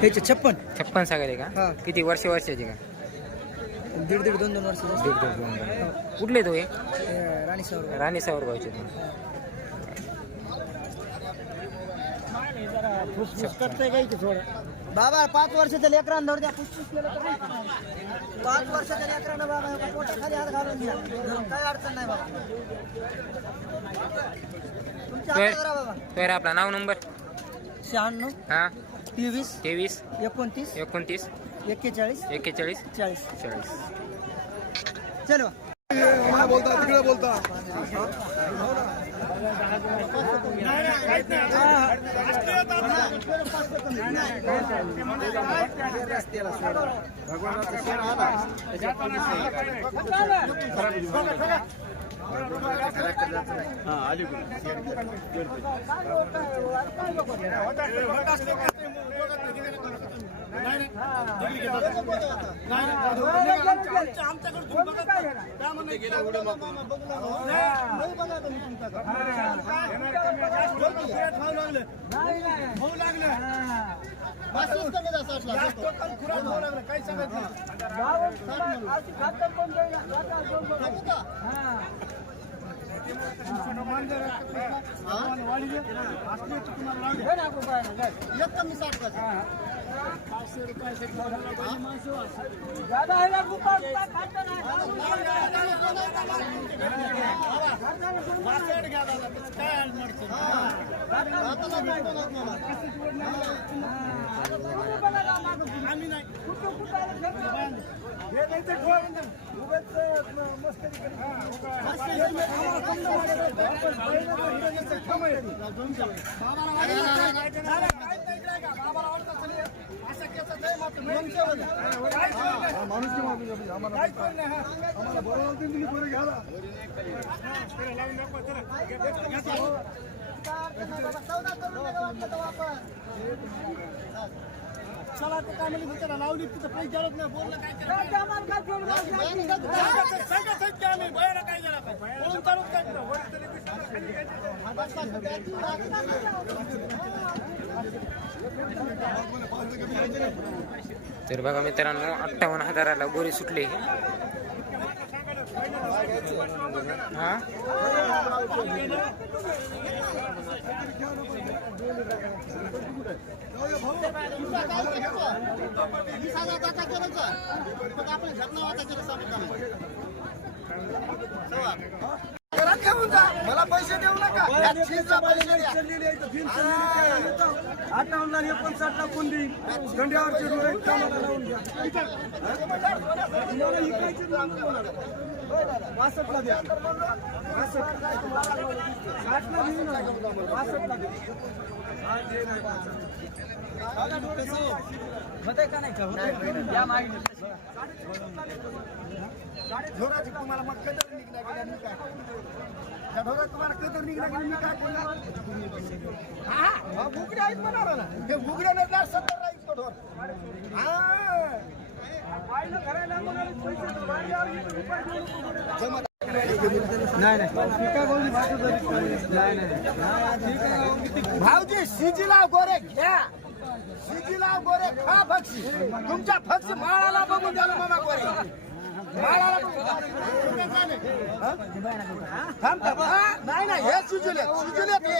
ह्याचे 56 56 सांगायले हा. का? किती वर्षाची का? दीड 2 वर्ष कुठले तो हे राणी सर राणी सावरगावचे बाबा 5 वर्षाच्या लेकरांना धर द्या. पुष्पूस केलं तर 5 वर्षाच्या लेकरांना बाबा पोटाखाली हात घालून द्या. काय अडचण नाही बाबा. तुमच्या हातात धरा बाबा. तर आपला नाव नंबर 96 हा 23 23 29 29 41 41 40 40. चलो बोलता तिकडे बोलता चला ते काय म्हणजे बिचारा लावली तिथं पैसे द्यायला नाही बोललं काय तर बघा मित्रांनो 58,000ला गोरी सुटली. हा मला पैसे देऊ नका. 58 कोण देईल गंड्यावरचे रोड कामाला लावून द्या. 62 द्या. 60ला देऊ नका. 62 द्या. होते का नाही का या मागणी ढोराची तुम्हाला मग कदर निघला गेला मी काय त्या ढोरात तुम्हाला कदर निघला गेला मी काय करणार. हा बुगडे आहेत म्हणाला ना हे बुगडे नसणार 70 राहील तो ढोर. भाऊजी शिजीला गोरे घ्या. शिजीला गोरे खा पक्षी तुमच्या पक्षी माळाला बघून द्या मामा गोरे माळाला नाही नाही हे शिजले शिजले ते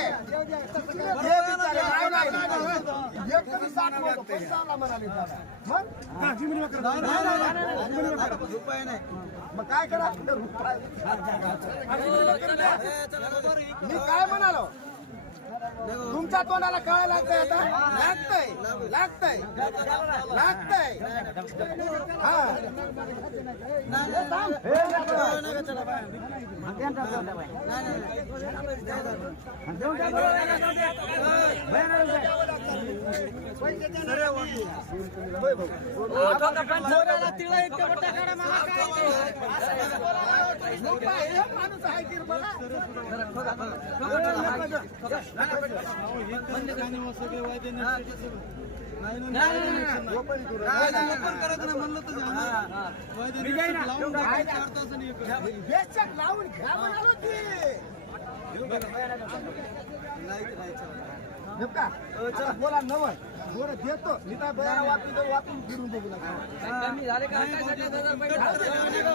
एकदम 60 म्हणाले मग काय करा मी काय म्हणालो तुमच्या तोंडाला कळ लागतंय आता लागतंय लागतंय लागतंय हा लावून घ्या म्हणालो हे का चला बोला नवं बरं देतो मी काय बयारा वाचून फिरून देऊ नका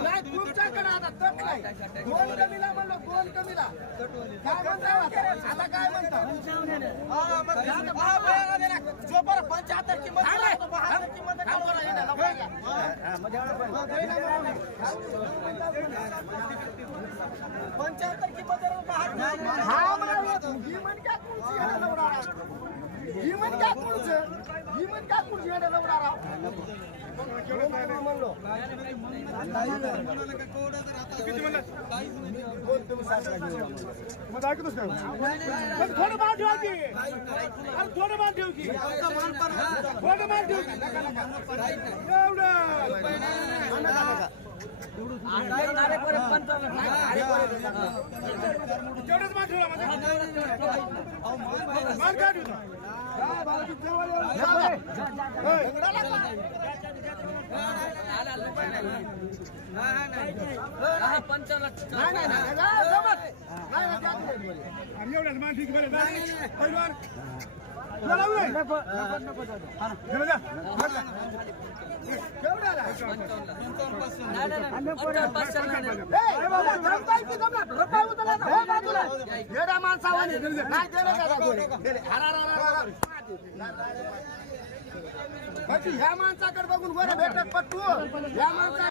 नाही तुमच्याकडे आता तट नाही दोन कमीला म्हणलं दोन कमीला काय म्हणता आता काय म्हणता जो बरं 75 किंमत 75 किंमत थोडं मान ठेवा की थोडं मान ठेव की थोडं मान ठेव की तेवढंच मान ठेवला मान काय ठेवतो एवढ्याच मान ठीक बरं ह्या माणसाकडे बघून बरं भेटत पट्टू ह्या माणसा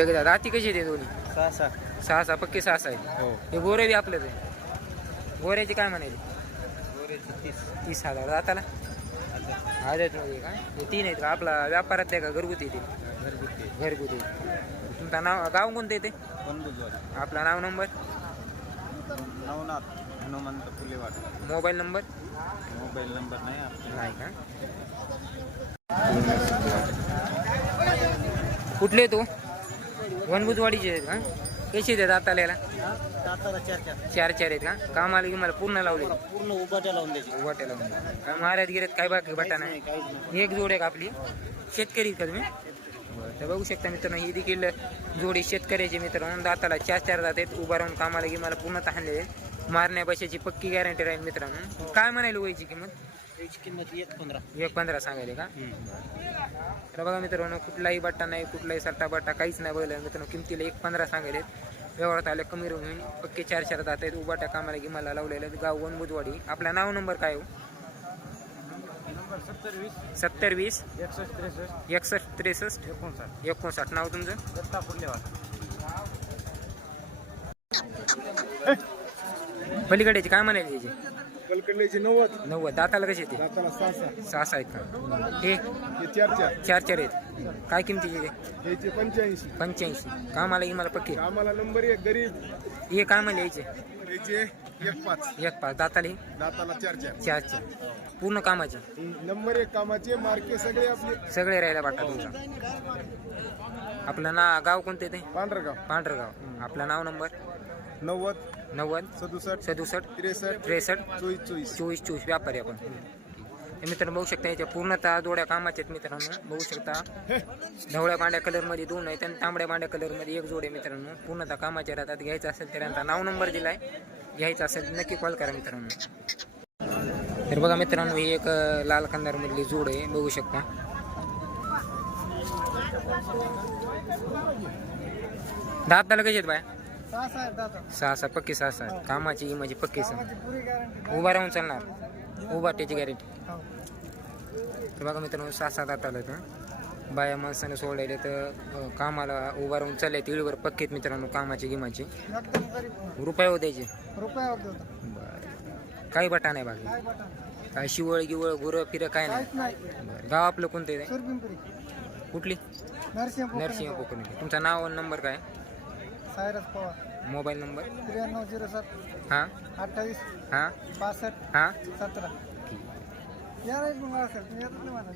एकदा राती कशी येते दोन्ही 6 पक्के 6 आहे हे गोरे बी आपले ते गोऱ्याची काय म्हणाली 30,000 जाताला आदत मध्ये का हे 3 आहेत का आपला व्यापारात आहे का घरगुती ते घरगुती तुमचं नाव गाव कोणतं येते आपला नाव number Navnath Hanumant Phulewad mobile number नाही का कुठले तू वनभुजवाडीचे आहेत का कशी आहेत दाताला याला 4 आहेत का कामाला की मला पूर्ण लावले पूर्ण उभाट्या लावून द्यायची उभाट्या लावून काय महाराज गिरत काय बाकी बटा नाही एक जोड आहे का आपली शेतकरी का तुम्ही तर बघू शकता मित्रांनो ही देखील जोडी शेतकऱ्याची मित्रांनो दाताला 4 जात आहेत उभा राहून कामाला की मला पूर्णतः हाणलेले मारण्या पैशाची पक्की गॅरंटी राहील मित्रांनो काय म्हणायला वयची किंमत याची किंमत 1.15 सांगायले का तर बघा मित्रांनो कुठलाही बट्टा नाही कुठलाही सट्टा बट्टा काहीच नाही बघायला मित्रांनो किमतीला 1.15 सांगायले व्यवहारात आले कमी होऊन पक्के 4 जात आहेत उभाट्या कामाला की मला लावलेले गाव वनबुजवाडी आपला नाव नंबर काय हो नंबर 7020 61 63 59 नाव तुमचं दत्ता फुलेवाड पलीकडेची काय म्हणायची याची पलकडल्याची 90 दाताला कशी येते दाताला 6 6 आहेत का हे 4 आहेत काय किमतीचे ते याचे 85 कामाला की मला पक्की आम्हाला नंबर 1 गरीब हे काय म्हणले याचे याचे 1.5 दाताला दाताला 4 पूर्ण कामाचे नंबर 1 कामाचे मार्के सगळे आपले सगळे राहायला वाटतं तुमचा आपलं गाव कोणते ते पांढरगाव आपलं नाव नंबर 90 67 63 63 24 24 व्यापारी आपण हे मित्रांनो बघू शकता याच्या पूर्णतः दोड्या कामाचे आहेत मित्रांनो बघू शकता ढवळ्या पांढऱ्या कलरमध्ये 2 आहेत आणि तांबड्या पांढऱ्या कलरमध्ये 1 जोड आहे मित्रांनो पूर्णतः कामाचे राहतात घ्यायचं असेल तर यांचा नाव नंबर दिलाय घ्यायचा असेल नक्की कॉल करा मित्रांनो तर बघा मित्रांनो ही एक लाल खंदारमधली जोड आहे बघू शकता दाताला कशी आहेत बाय 6 पक्की 6 कामाची माझी पक्की उभा राहून चालणार उभाट्याची गॅरंटी तर बघा मित्रांनो 6 दाताला तर बाया माणसाने सोडलेले तर कामाला उभा राहून चालले तिळीवर पक्कीत मित्रांनो कामाची गिमाची रुपये द्यायचे बरं काही बटा नाही बाकी काय शिवळ गिवळ गुरं फिरं काय नाही बरं गाव आपलं कोणतं आहे कुठली नरसिंह कोकणी तुमचं नाव आणि नंबर काय सायरस पवार मोबाईल नंबर 9307 हां 28 हां 62 हां 17 या नाही मग असेल तुम्ही येतच नाही म्हणा